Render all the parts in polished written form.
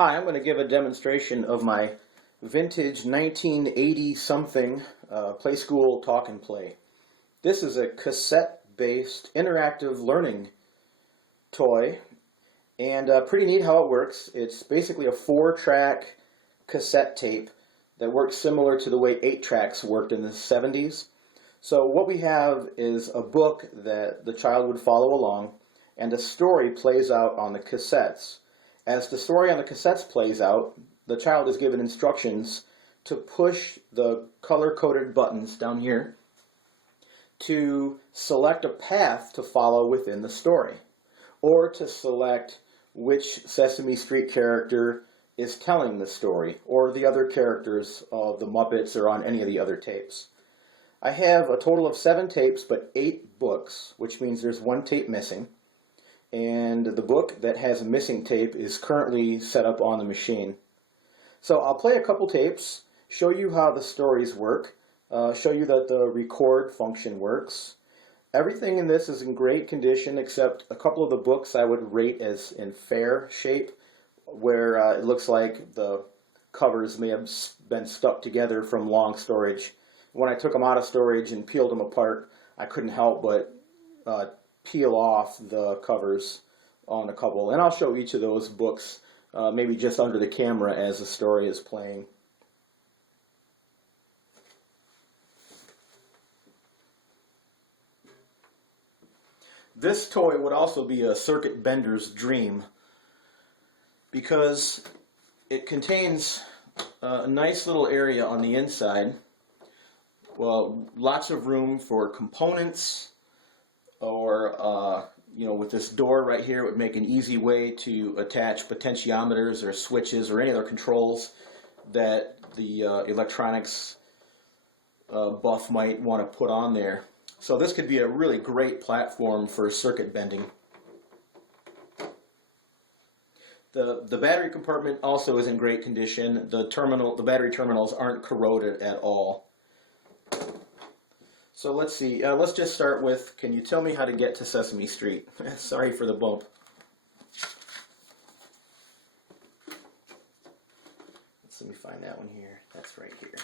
Hi, I'm going to give a demonstration of my vintage 1980-something Playskool Talk and Play. This is a cassette-based interactive learning toy, and pretty neat how it works. It's basically a 4-track cassette tape that works similar to the way 8-tracks worked in the 70s. So what we have is a book that the child would follow along, and a story plays out on the cassettes. As the story on the cassettes plays out, the child is given instructions to push the color-coded buttons down here to select a path to follow within the story, or to select which Sesame Street character is telling the story, or the other characters of the Muppets or on any of the other tapes. I have a total of 7 tapes, but 8 books, which means there's 1 tape missing. And the book that has a missing tape is currently set up on the machine. So I'll play a couple tapes, show you how the stories work, show you that the record function works. Everything in this is in great condition except a couple of the books I would rate as in fair shape, where it looks like the covers may have been stuck together from long storage. When I took them out of storage and peeled them apart, I couldn't help but peel off the covers on a couple, and I'll show each of those books maybe just under the camera as the story is playing. This toy would also be a circuit bender's dream because it contains a nice little area on the inside. Well, lots of room for components, or with this door right here, it would make an easy way to attach potentiometers or switches or any other controls that the electronics buff might want to put on there. So this could be a really great platform for circuit bending. The battery compartment also is in great condition. The battery terminals aren't corroded at all. So let's see, let's just start with, can you tell me how to get to Sesame Street? Sorry for the bump. Let me find that one here. That's right here.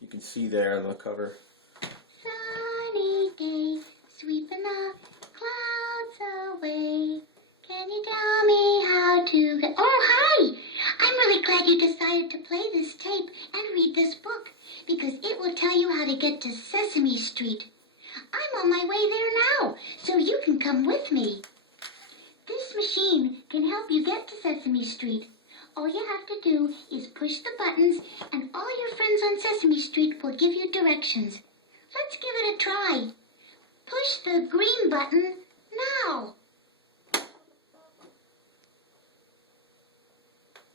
You can see there on the cover. Sweeping the clouds away. Can you tell me how to get... Oh, hi! I'm really glad you decided to play this tape and read this book, because it will tell you how to get to Sesame Street. I'm on my way there now, so you can come with me. This machine can help you get to Sesame Street. All you have to do is push the buttons, and all your friends on Sesame Street will give you directions. Let's give it a try. Push the green button now.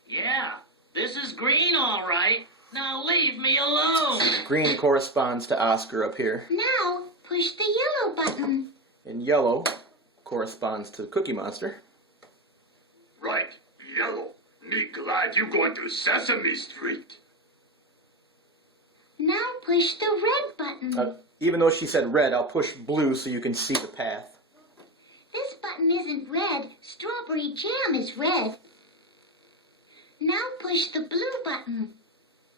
Yeah, this is green all right. Now leave me alone. Green corresponds to Oscar up here. Now push the yellow button. And yellow corresponds to Cookie Monster. Right, yellow. Me glad you going to Sesame Street. Now push the red button. Even though she said red, I'll push blue so you can see the path. This button isn't red. Strawberry jam is red. Now push the blue button.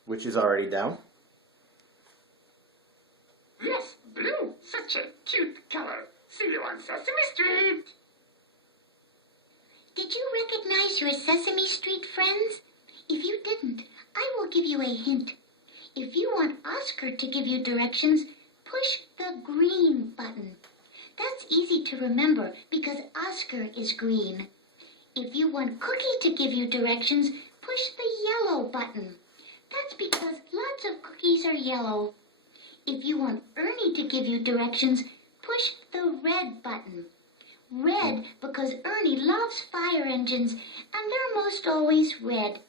Which is already down. Yes, blue. Such a cute color. See you on Sesame Street. Did you recognize your Sesame Street friends? If you didn't, I will give you a hint. If you want Oscar to give you directions, push the green button. That's easy to remember because Oscar is green. If you want Cookie to give you directions, push the yellow button. That's because lots of cookies are yellow. If you want Ernie to give you directions, push the red button. Red because Ernie loves fire engines and they're most always red.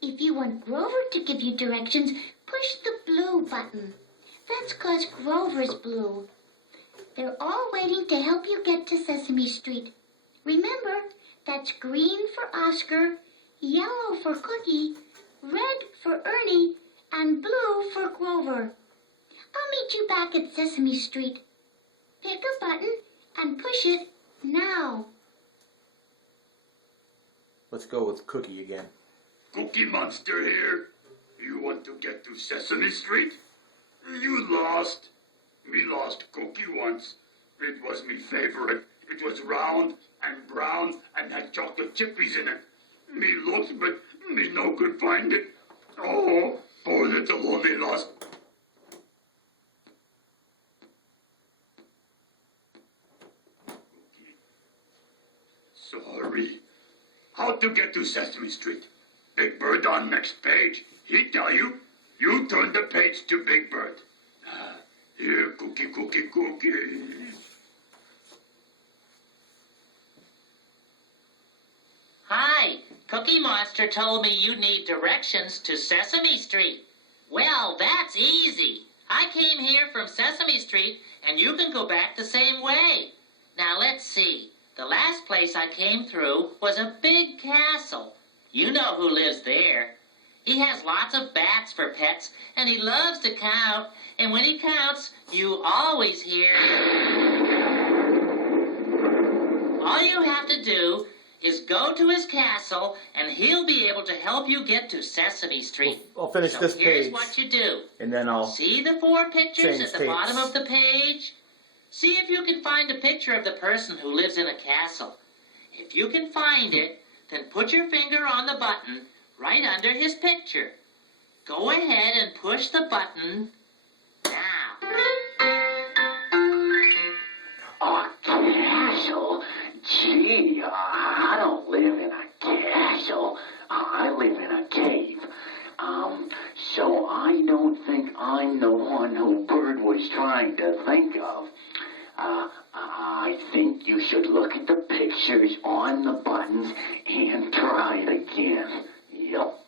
If you want Grover to give you directions, push the blue button. That's 'cause Grover's blue. They're all waiting to help you get to Sesame Street. Remember, that's green for Oscar, yellow for Cookie, for Ernie, and blue for Grover. I'll meet you back at Sesame Street. Pick a button and push it now. Let's go with Cookie again. Cookie Monster here. You want to get to Sesame Street? You lost. Me lost Cookie once. It was me favorite. It was round and brown and had chocolate chippies in it. Me looked, but me no could find it. Oh, poor little lonely lost. Sorry. How to get to Sesame Street? Big Bird on next page. He tell you. You turn the page to Big Bird. Here, Cookie, Cookie, Cookie. Hi, Cookie Monster told me you need directions to Sesame Street. Well, that's easy. I came here from Sesame Street, and you can go back the same way. Now, let's see. The last place I came through was a big castle. You know who lives there. He has lots of bats for pets, and he loves to count. And when he counts, you always hear... All you have to do is go to his castle, and he'll be able to help you get to Sesame Street. I'll finish So this here's page, what you do. and then I'll... See the 4 pictures change at the tapes. bottom of the page? See if you can find a picture of the person who lives in a castle. If you can find it, then put your finger on the button right under his picture. Go ahead and push the button now. A castle? Gee, I don't live in a castle. I live in a cave. So I don't think I'm the one who Bird was trying to think of. I think you should look at the pictures on the buttons and try it again. Yep.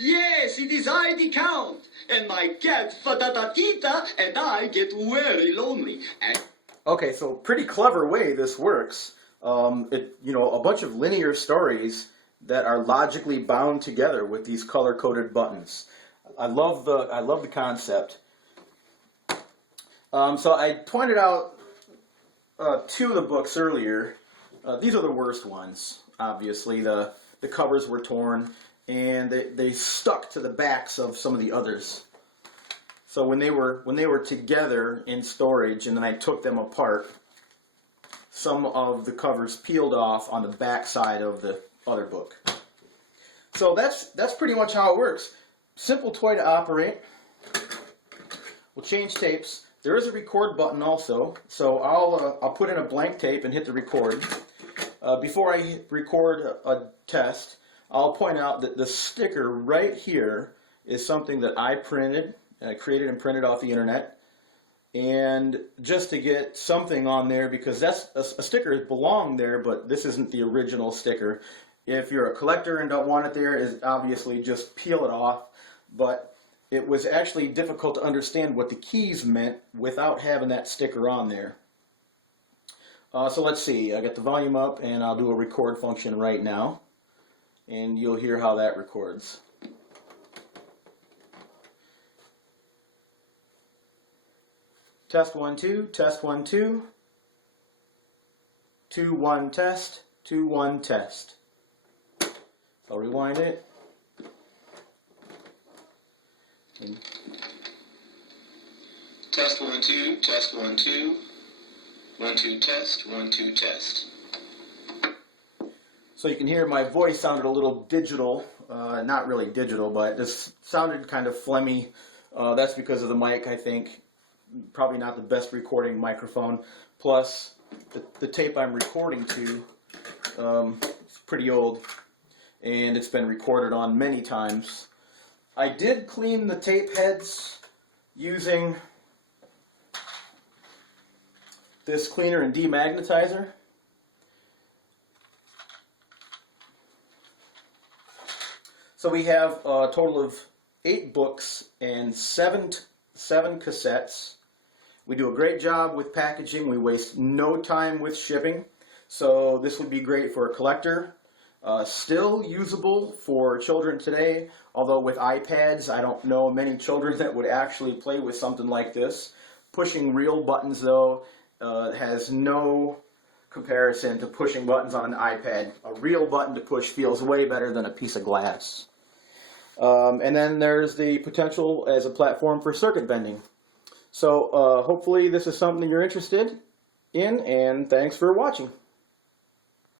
Yes, it is I, the Count, and my cat Fatatatita and I get very lonely. And Okay, so pretty clever way this works. A bunch of linear stories that are logically bound together with these color-coded buttons. I love the concept. So I pointed out 2 of the books earlier. These are the worst ones. Obviously, the covers were torn, and they stuck to the backs of some of the others. So when they were together in storage, and then I took them apart, some of the covers peeled off on the back side of the other book. So that's pretty much how it works. Simple toy to operate. We'll change tapes. There is a record button also, so I'll put in a blank tape and hit the record. Before I record a test, I'll point out that the sticker right here is something that I printed. I created and printed off the internet. And just to get something on there, because that's a sticker belonged there, but this isn't the original sticker. If you're a collector and don't want it there, is obviously just peel it off. But it was actually difficult to understand what the keys meant without having that sticker on there. So let's see. I got the volume up, and I'll do a record function right now, and you'll hear how that records. Test 1 2, test 1 2, 2 1 test, 2 1 test. I'll rewind it. Test 1 2, test 1 2, 1 2 test, 1 2 test. So you can hear my voice sounded a little digital, not really digital, but just sounded kind of phlegmy. That's because of the mic, I think. Probably not the best recording microphone. Plus, the tape I'm recording to is pretty old, and it's been recorded on many times. I did clean the tape heads using this cleaner and demagnetizer. So we have a total of 8 books and 7 cassettes. We do a great job with packaging. We waste no time with shipping. So this would be great for a collector. Still usable for children today, although with iPads, I don't know many children that would actually play with something like this. Pushing real buttons, though, has no comparison to pushing buttons on an iPad. A real button to push feels way better than a piece of glass. And then there's the potential as a platform for circuit bending. So hopefully this is something you're interested in, and thanks for watching.